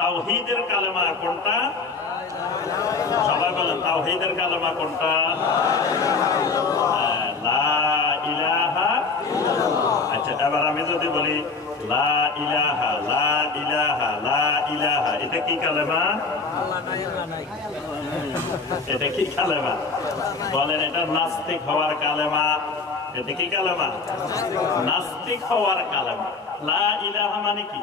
তাওহীদের কালেমা কোনটা? সবাই বলেন তাওহীদের কালেমা কোনটা? লা ইলাহা। আচ্ছা, এবার আমি যদি বলি লা ইলাহা লা ইলাহা লা ইলাহা, এটা কি কালেমা? এটা কি কালেমা? বলেন এটা নাস্তিক হওয়ার কালেমা। এটা কি কালেমা? নাস্তিক হওয়ার কালেমা। লা ইলাহা মানে কি?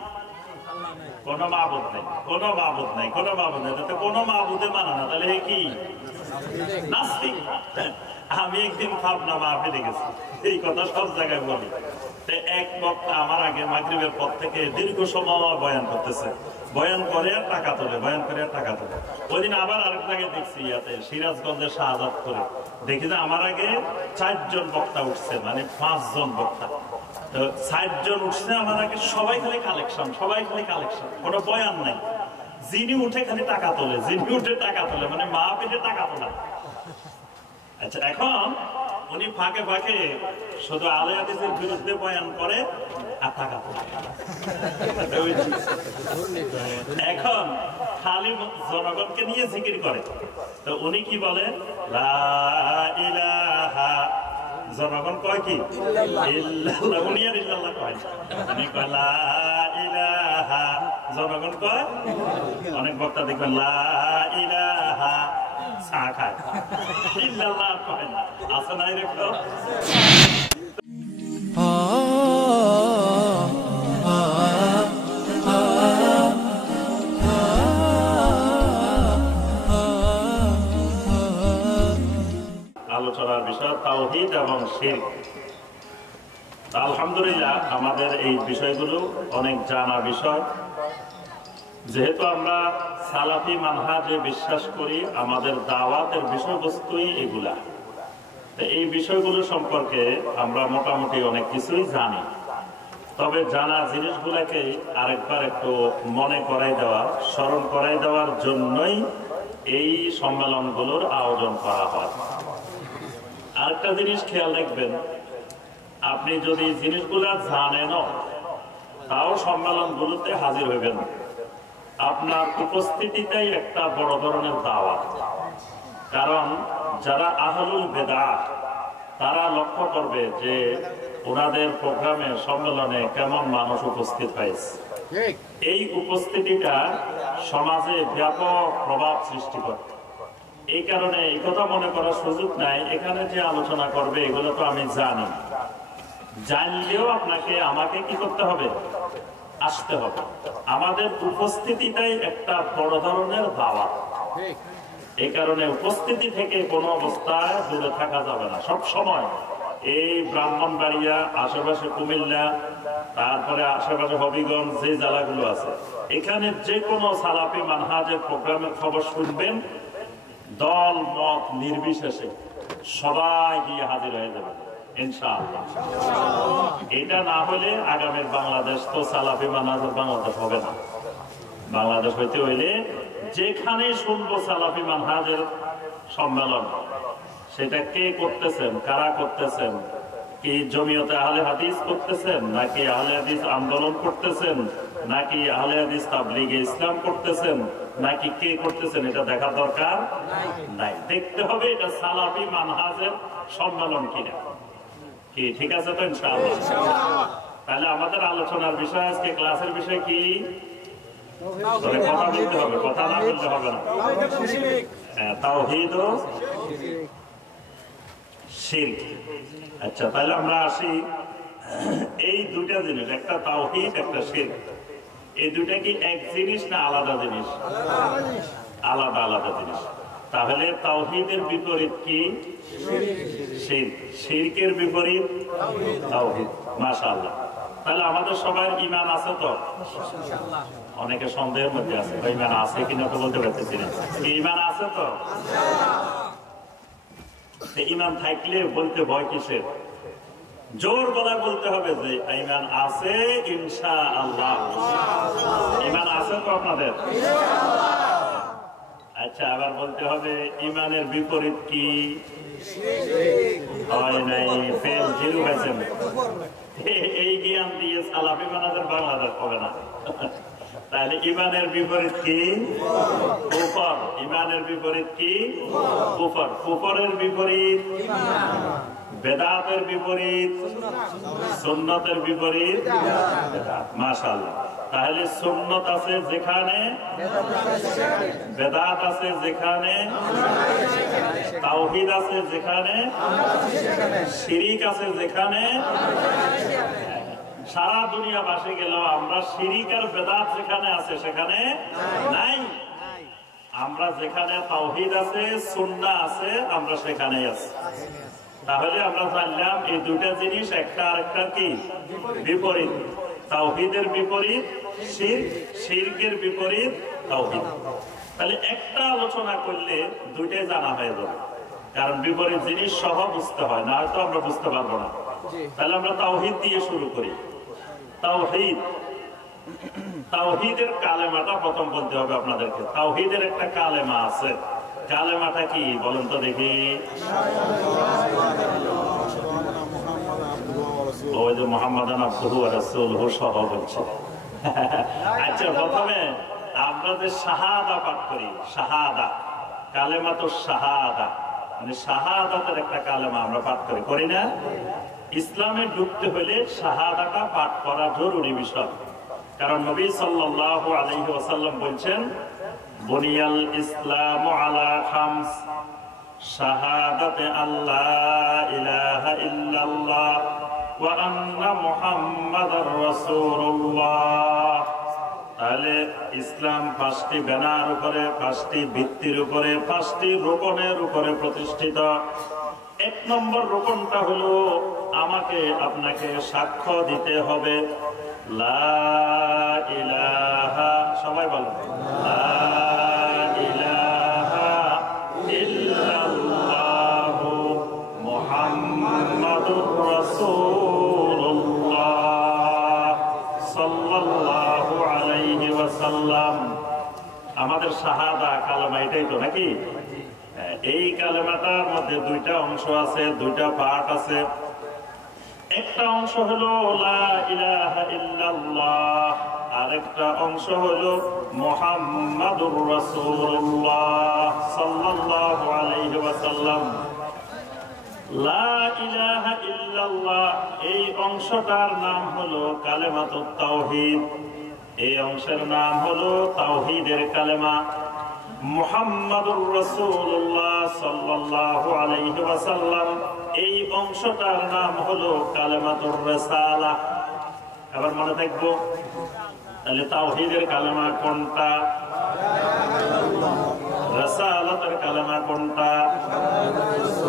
কোন মাবুদ নেই, কোন মাবুদ নেই, কোন মাবুদ নেই। এটা কোন মাবুদে মানে না, তাহলে কি নাস্তিক? আমি একদিন ভাবনা মাহফিলে গেছি, এই কথা সব জায়গায় বলি। এক বক্তা আমার আগে মাগরিবের পর থেকে দীর্ঘ সময় বয়ান করতেছে, বয়ান করে আর টাকা তোলে, বয়ান করে আর টাকা তোলে। ওই দিন আবার আরেক জায়গায় দেখছি, ইয়াতে সিরাজগঞ্জের শাহজাদ করে দেখি যে আমার আগে 4 জন বক্তা উঠছে, মানে 5 জন বক্তা। তো 4 জন উঠছে আমার আগে, সবাই খালি কালেকশন, সবাই খালি কালেকশন, কোনো বয়ান নাই। যিনি উঠে খালি টাকা তোলে, যিনি উঠে টাকা তোলে, মানে মাহফিলে টাকা তোলা। আচ্ছা, এখন উনি ফাঁকে ফাঁকে শুধু আলে হাদিসের বিরুদ্ধে বয়ান করে আর টাকা তোলে। এখন খালি জনগণকে নিয়ে জিকির করে। তো উনি কি বলে? লা ইলাহা। জনগণ কয় কি? ইল্লাল্লাহ। উনি আর ইল্লাল্লাহ কয়, উনি কয় লা ইলাহা। জনগণ কয়, অনেক বক্তা দেখবেন লা ইলাহা চা খায়, ইল্লাল্লাহ কয় না। আছে না এরকম? আলোচনার বিষয় তাওহীদ এবং শিরক। আলহামদুলিল্লাহ আমাদের এই বিষয়গুলো অনেক জানা বিষয়। যেহেতু আমরা সালাফি মানহাজে বিশ্বাস করি, আমাদের দাওয়াতের বিষয়বস্তুই এগুলা। এই বিষয়গুলো সম্পর্কে আমরা মোটামুটি অনেক কিছুই জানি। তবে জানা জিনিসগুলোকে আরেকবার একটু মনে করাই দেওয়া, স্মরণ করাই দেওয়ার জন্যই এই সম্মেলনগুলোর আয়োজন করা হয়। আরেকটা জিনিস খেয়াল রাখবেন, আপনি যদি জিনিসগুলা জানেন তাও সম্মেলনগুলোতে হাজির হইবেন, আপনার উপস্থিতিটাই একটা বড় ধরনের দাওয়াত। কারণ যারা আহলুল বিদআহ তারা লক্ষ্য করবে যে ওনাদের প্রোগ্রামে, সম্মেলনে কেমন মানুষ উপস্থিত হয়েছে। এই উপস্থিতিটা সমাজে ব্যাপক প্রভাব সৃষ্টি করে। এই কারণে এই কথা মনে করার সুযোগ নাই এখানে যে আলোচনা করবে এগুলো তো আমি জানি। জানলেও আপনাকে আমাকে কি করতে হবে? আসতে হবে। আমাদের উপস্থিতিটাই একটা বড় ধরনের দাওয়াত। এই কারণে উপস্থিতি থেকে কোনো অবস্থায় দূরে থাকা যাবে না। সব সময় এই ব্রাহ্মণবাড়িয়া, আশেপাশে কুমিল্লা, তারপরে আশেপাশে হবিগঞ্জ, যে জেলাগুলো আছে, এখানে যে কোনো সালাফি মানহাজের প্রোগ্রামের খবর শুনবেন, দল মত নির্বিশেষে সবাই গিয়ে হাজির হয়ে যাবে ইনশাআল্লাহ। এটা না হলে আগামীর বাংলাদেশ তো সালাফি মানহাজের বাংলাদেশ হবে না। বাংলাদেশ হইতে হইলে যেখানে শুনবো সালাফি মানহাজের সম্মেলন, সেটা কে করতেছেন, কারা করতেছেন, কি জমিয়তে আহলে হাদিস করতেছেন, নাকি আহলে হাদিস আন্দোলন করতেছেন, নাকি আহলে হাদিস তাবলীগে ইসলাম করতেছেন, নাকি কে করতেছেন, এটা দেখার দরকার নাই। দেখতে হবে এটা সালাফি মানহাজের সম্মেলন কিনা। কি ঠিক আছে তো ইনশাআল্লাহ? তাহলে আমাদের আলোচনার বিষয় আজকে, ক্লাসের বিষয় কি? কথা বলতে হবে, কথা না বলতে হবে না। তাওহীদ ও শিরক। আচ্ছা, তাহলে আমরা আসি এই দুইটা জিনিস, একটা তাওহীদ, একটা শিরক। এই দুইটা কি এক জিনিস না আলাদা জিনিস? আলাদা আলাদা জিনিস। তাহলে তাওহীদের বিপরীত কি? শিরক। শিরকের বিপরীত তাওহীদ। মাশাআল্লাহ। তাহলে আমাদের সবার ঈমান আছে তো? অনেকে সন্দেহের মধ্যে আছে, ঈমান আছে কিনা তো বলতে পারতেছি না। ঈমান আছে তো? ঈমান থাকলে বলতে ভয় কিসের? জোর গলায় বলতে হবে যে ঈমান আছে ইনশাআল্লাহ। ঈমান আছে তো আপনাদের? আচ্ছা, আবার বলতে হবে ঈমানের বিপরীত কি? হয় নাই, ফেল, জিরো পাইছেন। এই জ্ঞান দিয়ে সালাফি মানহাজের বাংলাদেশ হবে না। তাহলে ইমানের বিপরীত কি? কুফর। ইমানের বিপরীত কি? কুফর। কুফরের বিপরীত বেদাতের বিপরীত, সুন্নতের বিপরীত বেদাত। মাশাআল্লাহ। তাহলে সুন্নত আছে যেখানে, বেদাত আছে যেখানে, তাওহীদ আছে যেখানে, শিরিক আছে যেখানে, সারা দুনিয়া বাসে গেল আমরা শিরিক আর বেদাত যেখানে আছে সেখানে নাই। আমরা যেখানে তাওহীদ আছে, সুন্নাহ আছে, আমরা সেখানেই আছি। তাহলে আমরা জানলাম এই দুটা জিনিস একটা আরেকটা কি বিপরীত। তাওহীদের বিপরীত শিরক, শিরকের বিপরীত তাওহীদ। তাহলে একটা আলোচনা করলে দুইটাই জানা হয়ে যাবে, কারণ বিপরীত জিনিস সহ বুঝতে হয়, না হয়তো আমরা বুঝতে পারবো না। তাহলে আমরা তাওহীদ দিয়ে শুরু করি। তাওহীদ, তাওহীদের কালেমাটা প্রথম বলতে হবে আপনাদেরকে। তাওহীদের একটা কালেমা আছে, কালেমাটা কি বলেন তো দেখি? ওই যে মুহাম্মাদান আবদুহু ওয়া রাসূলুহু সহ বলছে। আচ্ছা, প্রথমে আমরা যে শাহাদা পাঠ করি, শাহাদা, কালেমাতুশ শাহাদা, মানে শাহাদাতের একটা কালেমা আমরা পাঠ করি, করি না? ইসলামে ঢুকতে হলে শাহাদাটা পাঠ করা জরুরি বিষয়। কারণ নবী সাল্লাল্লাহু আলাইহি ওয়াসাল্লাম বলছেন, বুনিয়াল ইসলামু আলা খামস, শাহাদাতে আল্লা ইলাহা ইল্লাল্লাহ ওয়া আন্না মুহাম্মাদার রাসূলুল্লাহ। তাহলে ইসলাম 5টি ব্যানার উপরে, 5টি ভিত্তির উপরে, 5টি রোকনের উপরে প্রতিষ্ঠিত। 1 নম্বর রোকনটা হলো আমাকে আপনাকে সাক্ষ্য দিতে হবে লা ইলাহা, সবাই বলো লা ইলাহা ইল্লাল্লাহু মুহাম্মাদুর রাসূলুল্লাহ সাল্লাল্লাহু আলাইহি ওয়াসাল্লাম। আমাদের শাহাদা কালেমা এটাই তো নাকি? এই কালেমাটার মধ্যে দুইটা অংশ আছে, দুইটা পার্ট আছে। একটা অংশ হলো লা ইলাহা ইল্লাল্লাহ, আরেকটা অংশ হলো মুহাম্মাদুর রাসূলুল্লাহ সাল্লাল্লাহু আলাইহি ওয়াসাল্লাম। লা ইলাহা ইল্লাল্লাহ এই অংশটার নাম হলো কালেমাতুত তাওহীদ, এই অংশের নাম হলো তাওহীদের কালেমা। মুহাম্মাদুর রাসূলুল্লাহ সাল্লাল্লাহু আলাইহি ওয়াসাল্লাম এই অংশটার নাম হলো কালেমাতুর রিসালাহ। এবার মনে থাকবো, তাহলে তাওহীদের কালেমা কোনটা? রিসালাতের কালেমা কোনটা?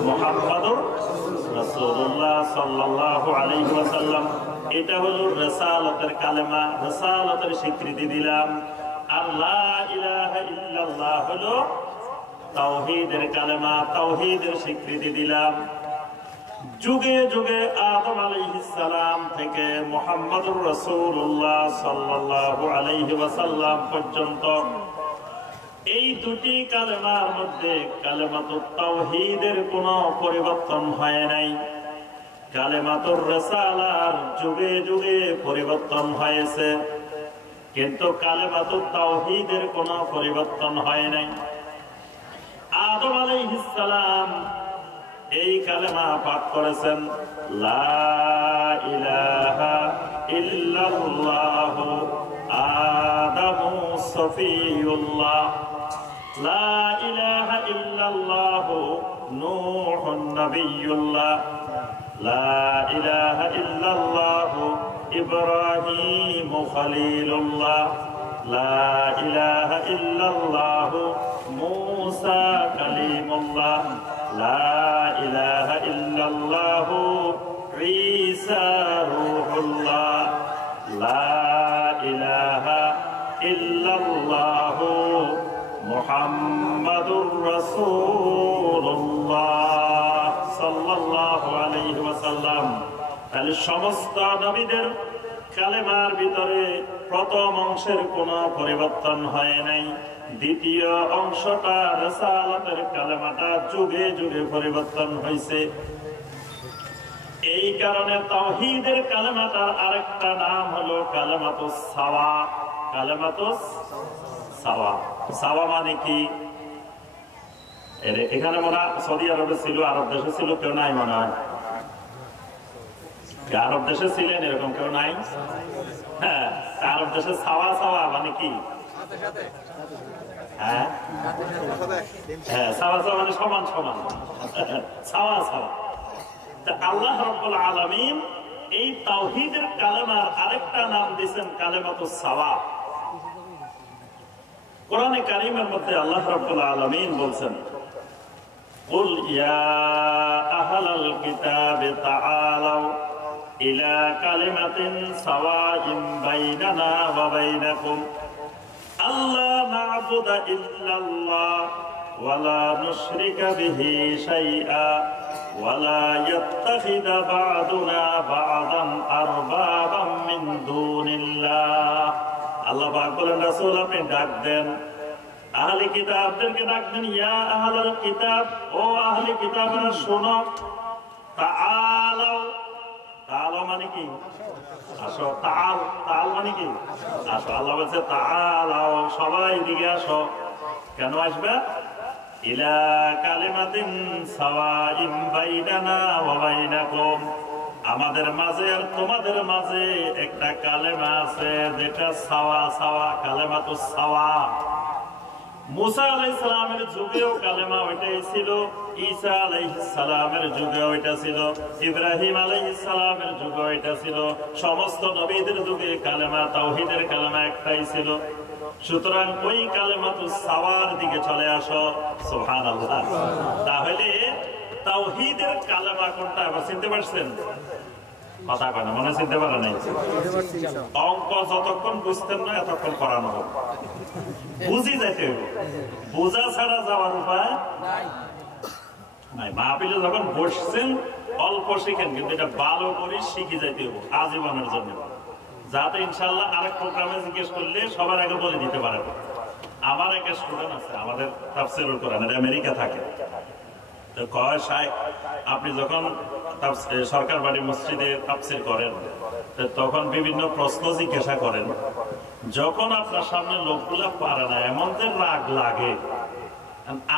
মুহাম্মাদুর রাসূলুল্লাহ সাল্লাল্লাহু আলাইহি ওয়াসাল্লাম। এটা হলো রিসালাতের কালেমা, রিসালাতের স্বীকৃতি দিলাম। আল্লাহ ইলাহা ইল্লাল্লাহ হলো তাওহীদের কালেমা, তাওহীদের স্বীকৃতি দিলাম। যুগে যুগে আদম আলাইহিস সালাম থেকে মুহাম্মাদুর রাসূলুল্লাহ সাল্লাল্লাহু আলাইহি ওয়াসাল্লাম পর্যন্ত এই দুটি কালেমার মধ্যে কালেমাতুত তাওহীদের কোনো পরিবর্তন হয় নাই। কালেমাতুর রিসালার যুগে যুগে পরিবর্তন হয়েছে, কিন্তু কালেমাতুত তাওহীদের কোনো পরিবর্তন হয় নাই। আদম আলাইহিস সালাম এই কালেমা পাঠ করেছেন, লা ইলাহা ইল্লাল্লাহ আদামু সফিউল্লাহ, লা ইলাহা ইল্লাল্লাহ নূহুন নবিয়্যুল্লাহ, লা ইলাহা ইল্লাল্লাহ ইব্রাহিম খলিলুল্লাহ, লা ইলাহা ইল্লাল্লাহ মুসা কালিমুল্লাহ, লা ইলাহা ইল্লাল্লাহ ঈসা রূহুল্লাহ, লা ইলাহা ইল্লাল্লাহ মুহাম্মাদুর রাসূলুল্লাহ সাল্লাল্লাহু আলাইহি ওয়াসাল্লাম। তাহলে সমস্ত নবীদের কালেমার ভিতরে প্রথম অংশের কোনো পরিবর্তন হয় নাই। দ্বিতীয় অংশটা রিসালাতের কালেমাটা যুগে যুগে পরিবর্তন হয়েছে। এই কারণে তাওহীদের কালেমাটার আরেকটা নাম হলো কালেমাতুস সাওয়া। কালেমাতুস সাওয়া। সাওয়া মানে কি? এখানে মনে হয় সৌদি আরবে ছিল, আরব দেশে ছিল, কেউ নাই মনে হয়। আরব দেশে ছিলেন এরকম কেউ নাই? হ্যাঁ, আরব দেশে সাওয়া সাওয়া মানে কি? হ্যাঁ হ্যাঁ, সাওয়া সাওয়া মানে সমান সমান, সাওয়া সাওয়া। আল্লাহ রাব্বুল আলামিন এই তাওহীদের কালেমার আরেকটা নাম দিয়েছেন কালেমাতুস সাওয়া। কোরআনে কারীমের মধ্যে আল্লাহ রাব্বুল আলামিন বলছেন, কুল ইয়া আহলাল কিতাবি তাআলাউ ইলা কালিমাতিন সাওয়াইন বাইনানা ওয়া বাইনাকুম আল্লা না'বুদা ইল্লাল্লাহ ওয়া লা নুশরিকা বিহি শাইআ ওয়া লা ইয়াত্তাখিযা বা'দুনা বা'দান আরবাবাম মিন দুনিল্লাহ। আল্লাহ পাক বলেন, রাসূল আপনি ডাক দেন আহলে কিতাবদেরকে, ডাক দেন, ইয়া আহলাল কিতাব, ও আহলে কিতাবরা শোনো, তাআলাউ, তাআলাউ মানে কি? আসো। তাআল মানে কি? আসো। আল্লাহ বলছে তাআলাউ, সবাই দিকে আসো। কেন আসবে? ইলা কালিমাতিন সাওয়াইন বাইনানা ওয়া বাইনাকুম, আমাদের মাঝে আর তোমাদের মাঝে একটা কালেমা আছে যেটা সাওয়া সাওয়া, কালেমাতুস সাওয়া। মুসা আলাইহিস সালামের যুগেও কালেমা ওইটাই ছিল, ঈসা আলাইহিস সালামের যুগেও ওইটা ছিল, ইব্রাহিম আলাইহিস সালামের যুগেও ওইটা ছিল। সমস্ত নবীদের যুগে কালেমা, তাওহীদের কালেমা একটাই ছিল। সুতরাং ওই কালেমাতুস সাওয়ার দিকে চলে আসো। সুবহানাল্লাহ। তাহলে তাওহীদের কালেমা কোনটা এবার চিনতে পারছেন? কথা কয় না, মনে চিনতে পারে নাই? অঙ্ক যতক্ষণ বুঝতেন না এতক্ষণ পড়ানো হবে, বুঝি যাইতে হবে, বোঝা ছাড়া যাওয়ার উপায় নাই। মাহফিলে যখন বসছেন অল্প শিখেন, কিন্তু এটা ভালো করে শিখে যাইতে হবে আজীবনের জন্য, যাতে ইনশাল্লাহ আরেক প্রোগ্রামে জিজ্ঞেস করলে সবার আগে বলে দিতে পারে। আমার একটা স্টুডেন্ট আছে আমাদের তাফসীরুল কোরআনের, আমেরিকা থাকে। তো কয় শাইখ, আপনি যখন সরকার বাড়ি মসজিদে তাফসীর করেন তখন বিভিন্ন প্রশ্ন জিজ্ঞাসা করেন, যখন আপনার সামনে লোকগুলা পারে না এমন যে রাগ লাগে,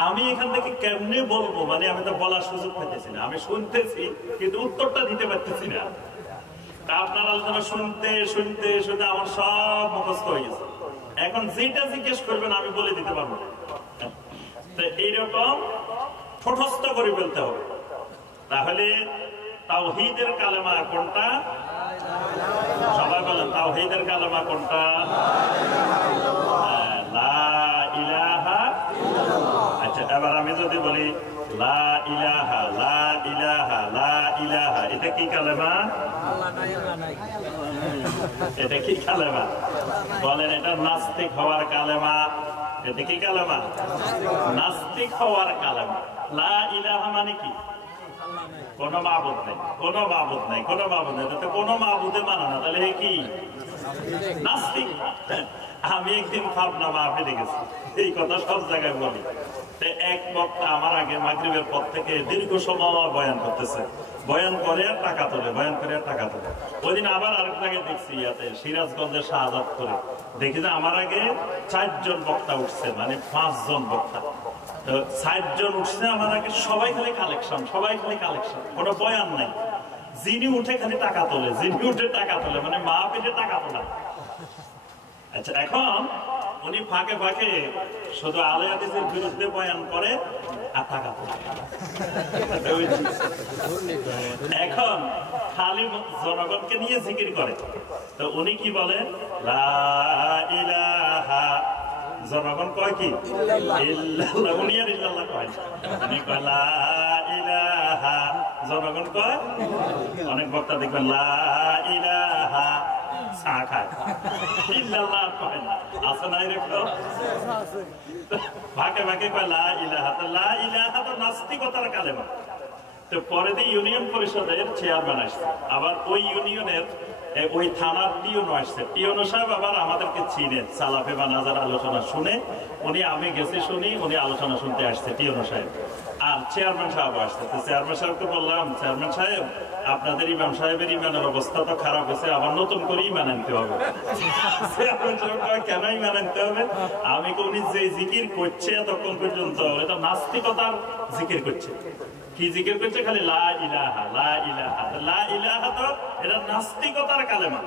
আমি এখান থেকে কেমনে বলবো, মানে আমি তো বলার সুযোগ পাইতেছি না, আমি শুনতেছি কিন্তু উত্তরটা দিতে পারতেছি না। আপনার আলোচনা শুনতে শুনতে শুনতে আমার সব মুখস্থ হয়ে গেছে, এখন যেটা জিজ্ঞেস করবেন আমি বলে দিতে পারবো। তো এইরকম ঠোঁটস্থ করে ফেলতে হবে। তাহলে তাওহীদের কালেমা কোনটা? সবাই বলেন, তাওহীদের কালেমা কোনটা? লা ইলাহা। আচ্ছা, এবার আমি যদি বলি লা ইলাহা, লা ইলাহা, লা ইলাহা, এটা কি কালেমা? এটা কি কালেমা? বলেন, এটা নাস্তিক হওয়ার কালেমা। এটা কি কালেমা? নাস্তিক হওয়ার কালেমা। লা ইলাহা মানে কি? কোন মাবুদ নেই, কোন মাবুদ নেই, কোন মাবুদ নেই, তো কোন মাবুদে মানে না, তাহলে কি? নাস্তিক। আমি একদিন ভাবনা মাহফিলে গেছি, এই কথা সব জায়গায় বলি। এক বক্তা আমার আগে মাগরিবের পর থেকে দীর্ঘ সময় বয়ান করতেছে, বয়ান করে আর টাকা তোলে, বয়ান করে আর টাকা তোলে। ওই দিন আবার আরেক জায়গায় দেখছি, ইয়াতে সিরাজগঞ্জের শাহজাদ করে দেখি যে আমার আগে 4 জন বক্তা উঠছে, মানে 5 জন বক্তা। তো 60 জন উঠছে আমার আগে, সবাই খালি কালেকশন, সবাই খালি কালেকশন, কোনো বয়ান নাই। যিনি উঠে খালি টাকা তোলে, যিনি উঠে টাকা তোলে, মানে মাহফিলে টাকা তোলা। আচ্ছা, এখন উনি ফাঁকে ফাঁকে শুধু আলে হাদিসের বিরুদ্ধে বয়ান করে আর টাকা তোলে। এখন খালি জনগণকে নিয়ে জিকির করে। তো উনি কি বলেন? লা ইলাহা। জনগণ কয় কি? ইল্লাল্লাহ। উনি আর ইল্লাল্লাহ কয় না, উনি কয় লা ইলাহা। জনগণ কয়, অনেক বক্তা দেখবেন লা ইলাহা চা খায়, ইল্লাল্লাহ কয় না। আছে না এরকম? ভাগে ভাগে কয় লা ইলাহা। তো লা ইলাহা তো নাস্তিকতার কালেমা। তো পরে দিয়ে ইউনিয়ন পরিষদের চেয়ারম্যান আসছে, আবার ওই ইউনিয়নের ওই থানার টিওনো আসছে। টিওনো সাহেব আবার আমাদেরকে চিনেন, সালাফে মানহাজের আলোচনা শুনে উনি, আমি গেছি শুনি, উনি আলোচনা শুনতে আসছে টিওনো সাহেব। আর চেয়ারম্যান সাহেব আসছে। তো চেয়ারম্যান সাহেবকে বললাম, চেয়ারম্যান সাহেব আপনাদের ইমাম সাহেবের ইমানের অবস্থা তো খারাপ হয়েছে, আবার নতুন করে ইমান আনতে হবে। চেয়ারম্যান সাহেব কেন ইমান আনতে হবে? আমি তো উনি যে জিকির করছে এতক্ষণ পর্যন্ত এটা নাস্তিকতার জিকির করছে। কি জিকির করছে? খালি লা ইলাহা লা ইলাহা। লা ইলাহা তো এটা নাস্তিকতার কালেমা।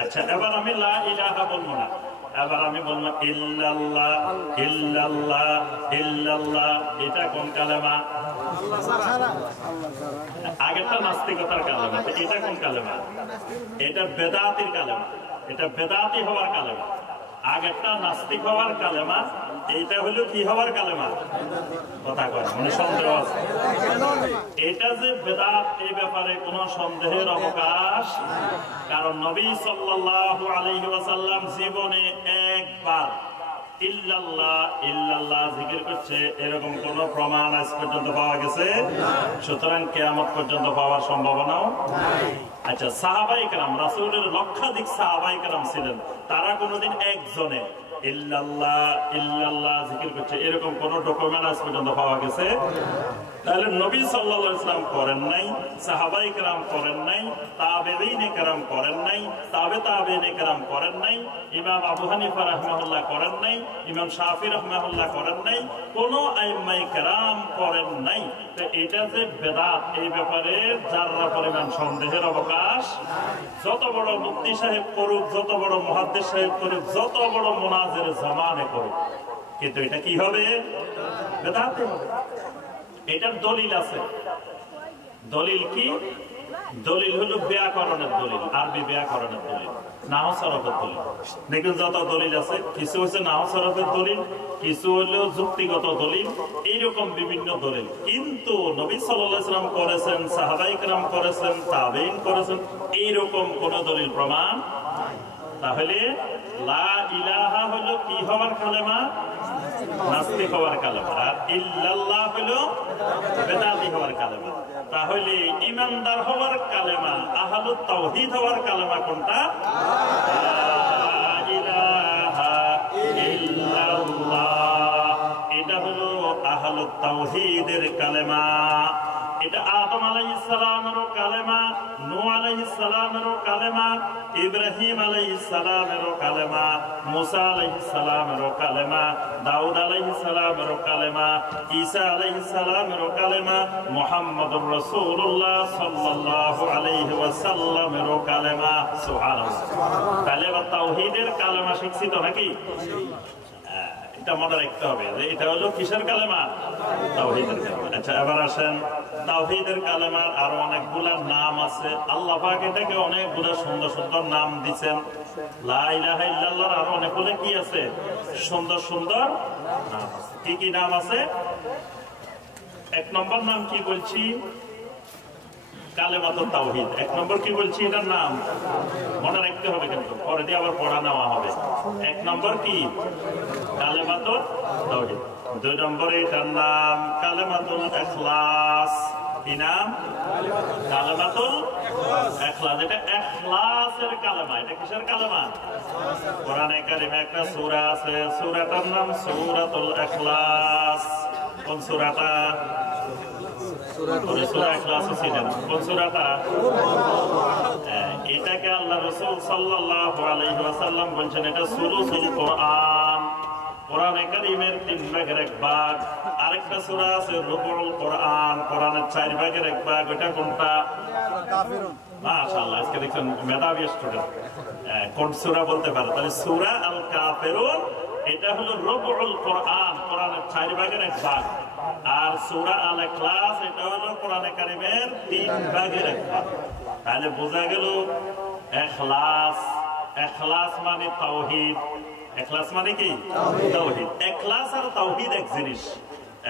আচ্ছা, এবার আমি লা ইলাহা বলবো না, এবার আমি বলবো ইল্লাল্লাহ ইল্লাল্লাহ ইল্লাল্লাহ। এটা কোন কালেমা? আগেরটা নাস্তিকতার কালেমা, এটা কোন কালেমা? এটা বেদাতির কালেমা, এটা বেদাতি হওয়ার কালেমা। আগেরটা নাস্তিক হওয়ার কালেমা, এইটা হলো কি হওয়ার কালেমা? কথা কয় মানে সন্দেহ আছে। এটা যে বেদাত, এই ব্যাপারে কোনো সন্দেহের অবকাশ, কারণ নবী সাল্লাল্লাহু আলাইহি ওয়াসাল্লাম জীবনে একবার ইল্লাল্লাহ ইল্লাল্লাহ জিকির করছে এরকম কোন প্রমাণ আজ পর্যন্ত পাওয়া গেছে? সুতরাং কিয়ামত পর্যন্ত পাওয়ার সম্ভাবনাও নাই। আচ্ছা, সাহাবায়ে কেরাম, রাসূলের লক্ষাধিক সাহাবায়ে কেরাম ছিলেন, তারা কোনোদিন একজনে ইল্লাল্লাহ ইল্লাল্লাহ জিকির করছে এরকম কোন ডকুমেন্ট আজ পর্যন্ত পাওয়া গেছে? তাহলে নবী সাল্লাল্লাহু আলাইহি ওয়াসাল্লাম করেন নাই, সাহাবায়ে কেরাম করেন নাই, তাবেঈনে কেরাম করেন নাই, তাবেঈনে কেরাম করেন নাই, ইমাম আবু হানিফা রাহিমাহুল্লাহ করেন নাই, ইমাম শাফি রাহিমাহুল্লাহ করেন নাই, কোন আইম্মায়ে কেরাম করেন নাই। তো এটা যে বেদাত, এই ব্যাপারে যারা পরিমাণ সন্দেহের অবকাশ। যত বড় মুফতি সাহেব করুক, যত বড় মুহাদ্দিস সাহেব করুক, যত বড় মুনাজির জামানে করুক, কিন্তু এটা কি হবে? বেদাত হবে। এটার দলিল আছে। দলিল কি? দলিল হলো ব্যাকরণের দলিল, আরবি ব্যাকরণের দলিল, নাহু সরফের দলিল। দেখুন যত দলিল আছে, কিছু হচ্ছে নাহু সরফের দলিল, কিছু হলো যুক্তিগত দলিল, এইরকম বিভিন্ন দলিল। কিন্তু নবী সাল্লাল্লাহু আলাইহি ওয়াসাল্লাম করেছেন, সাহাবায়ে কেরাম করেছেন, তাবেঈন করেছেন, এইরকম কোন দলিল প্রমাণ। তাহলে লা ইলাহা হলো কি হওয়ার কালেমা? নাস্তিক হওয়ার কালেমা। আর ইল্লাল্লাহ হলো বেদাতি হওয়ার কালেমা। তাহলে ইমানদার হওয়ার কালেমা, আহলুত তাওহীদ হওয়ার কালেমা কোনটা? লা ইলাহা ইল্লাল্লাহ। এটা হলো আহলুত তাওহীদের কালেমা। এটা আদম আলাইহিস সালামেরও কালেমা, নূহ আলাইহিস সালামেরও কালেমা, ইব্রাহিম আলাইহিস সালামেরও কালেমা, মুসা আলাইহিস সালামেরও কালেমা, দাউদ আলাইহিস সালামেরও কালেমা, ঈসা আলাইহিস সালামেরও কালেমা, মুহাম্মদুর রাসূলুল্লাহ সাল্লাল্লাহু আলাইহি ওয়াসাল্লামেরও কালেমা। সুবহানাল্লাহ। তাহলে তাওহীদের কালেমা শিখছি তো নাকি? এটা মনে রাখতে হবে যে এটা হলো কিসের কালেমা? তাওহীদের কালেমা। আচ্ছা, এবার আসেন, তাওহীদের কালেমার আরো অনেকগুলা নাম আছে। আল্লাহ পাক এটাকে অনেকগুলা সুন্দর সুন্দর নাম দিবেন। লা ইলাহা ইল্লাল্লাহর আরো অনেকগুলো কি আছে? সুন্দর সুন্দর নাম আছে। কি কি নাম আছে? এক নম্বর নাম কি বলছি? কালেমাতুত তাওহীদ। এক নম্বর কি বলছি? এটার নাম মনে রাখতে হবে, কিন্তু পরে দিয়ে আবার পড়া নেওয়া হবে। এক নম্বর কি? কালেমাতুত তাওহীদ। দুই নম্বরে এটার নাম কালেমাতুল ইখলাস। কি নাম? কালেমাতুল ইখলাস। এটা ইখলাসের কালেমা। এটা কিসের কালেমা? কোরআনে কারিমে একটা সূরা আছে, সূরাটার নাম সূরাতুল ইখলাস। কোন সূরাটা? এটাকে আল্লাহ রাসূল সাল্লাল্লাহু আলাইহি ওয়াসাল্লাম বলেন এটা সুলুসুল কোরআন। কোরআনে কারীমের 3 ভাগের 1 ভাগ। আরেকটা সূরা আছে রুবুল কোরআন, কোরআনের 4 ভাগের 1 ভাগ। ওটা কোনটা? কাফিরুন। মাশাআল্লাহ, আজকে দেখছেন মেধাবী স্টুডেন্ট কোন সূরা বলতে পারে। তাহলে সূরা আল কাফিরুন এটা হলো রুবুল কোরআন, কোরআনের 4 ভাগের 1 ভাগ। আর সূরা আল ইখলাস এটা হলো কোরআনে কারীমের 3 ভাগের 1 ভাগ। তাহলে বোঝা গেল ইখলাস। ইখলাস মানে তাওহীদ। ইখলাস মানে কি? তাওহীদ। ইখলাস আর তাওহীদ এক জিনিস।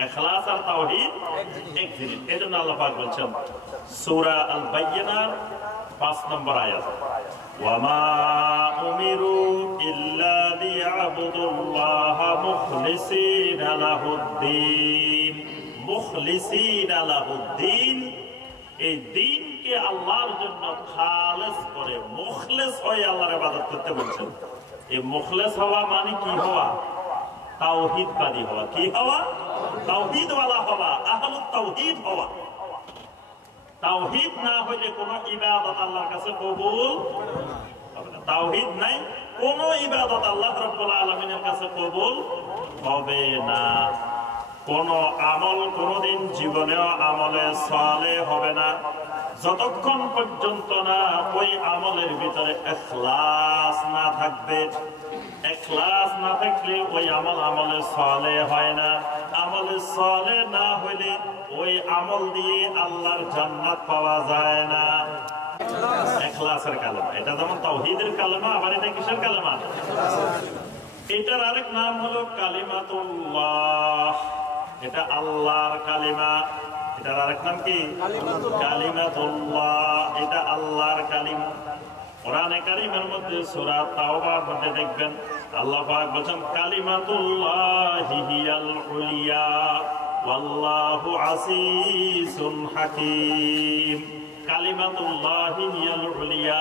ইখলাস আর তাওহীদ এক জিনিস। এজন্য আল্লাহ পাক বলেন সূরা আল বাইয়িনার 5 নম্বর আয়াত, ওয়ামা উমিরু ইল্লা লিয়াবুদুল্লাহা মুখলিসিনা লাহুদ্দিন। মুখলিসিনা লাহুদ্দিন, এই দ্বীনকে নিজেকে আল্লাহর জন্য খালেস করে মুখলেস হয়ে আল্লাহর ইবাদত করতে বলছেন। এই মুখলেস হওয়া মানে কি হওয়া? তাওহীদবাদী হওয়া। কি হওয়া? তাওহীদওয়ালা হওয়া, আহলুত তাওহীদ হওয়া। তাওহীদ না হইলে কোন ইবাদত আল্লাহর কাছে কবুল হবে না। তাওহীদ নাই, কোন ইবাদত আল্লাহ রাব্বুল আলামিনের কাছে কবুল হবে না। কোন আমল কোনদিন জীবনেও আমলে সালেহ হবে না যতক্ষণ পর্যন্ত না ওই আমলের ভিতরে ইখলাস না থাকবে। ইখলাস না থাকলে ওই আমল আমলে সালেহ হয় না। আমলে সালেহ না হইলে ওই আমল দিয়ে আল্লাহর জান্নাত পাওয়া যায় না। ইখলাসের কালেমা, এটা যেমন তাওহীদের কালেমা, আবার এটা কিসের কালেমা? এটার আরেক নাম হলো কালিমাতুল্লাহ। এটা আল্লাহর কালিমা। এটার আরেক নাম কি? কালিমাতুল্লাহ। এটা আল্লাহর কালিমা। কোরআনে কারীমের মধ্যে সূরা তাওবার মধ্যে দেখবেন আল্লাহ পাক বলেন কালিমাতুল্লাহি হিয়াল উলিয়া ওয়াল্লাহু আসিসুন হাকীম। কালিমাতুল্লাহি হিয়াল উলিয়া,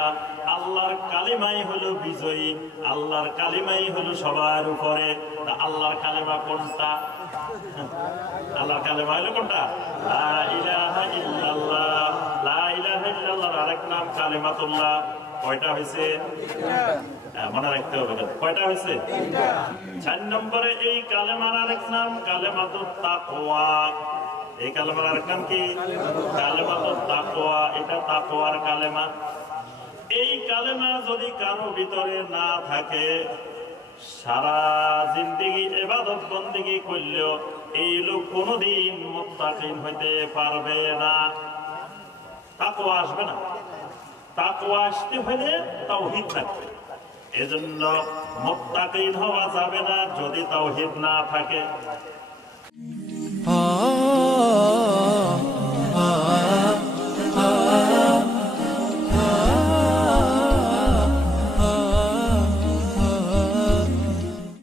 আল্লাহর কালিমাই হলো বিজয়ী, আল্লাহর কালিমাই হলো সবার উপরে। আল্লাহর কালিমা কোনটা? আল্লাহর কালিমা হলো কোনটা? লা ইলাহা ইল্লাল্লাহ। লা ইলাহা ইল্লাল্লাহর আরেক নাম কালিমাতুল্লাহ। কয়টা হয়েছে? মনে রাখতে হবে। কয়টা হয়েছে? 4 নম্বরে এই কালেমার আরেক নাম কালেমাতুত তাকওয়া। এই কালেমার আরেক নাম কি? কালেমাতুত তাকওয়া। এটা তাকওয়ার কালেমা। এই কালেমা যদি কারো ভিতরে না থাকে, সারা জিন্দেগি ইবাদত বন্দেগি করলেও এই লোক কোনদিন মুত্তাকিন হইতে পারবে না। তাকওয়া আসবে না। তাকওয়া আসতে হলে তাওহীদ থাকবে। এজন্য মুত্তাকিন হওয়া যাবে না যদি তাওহীদ না থাকে।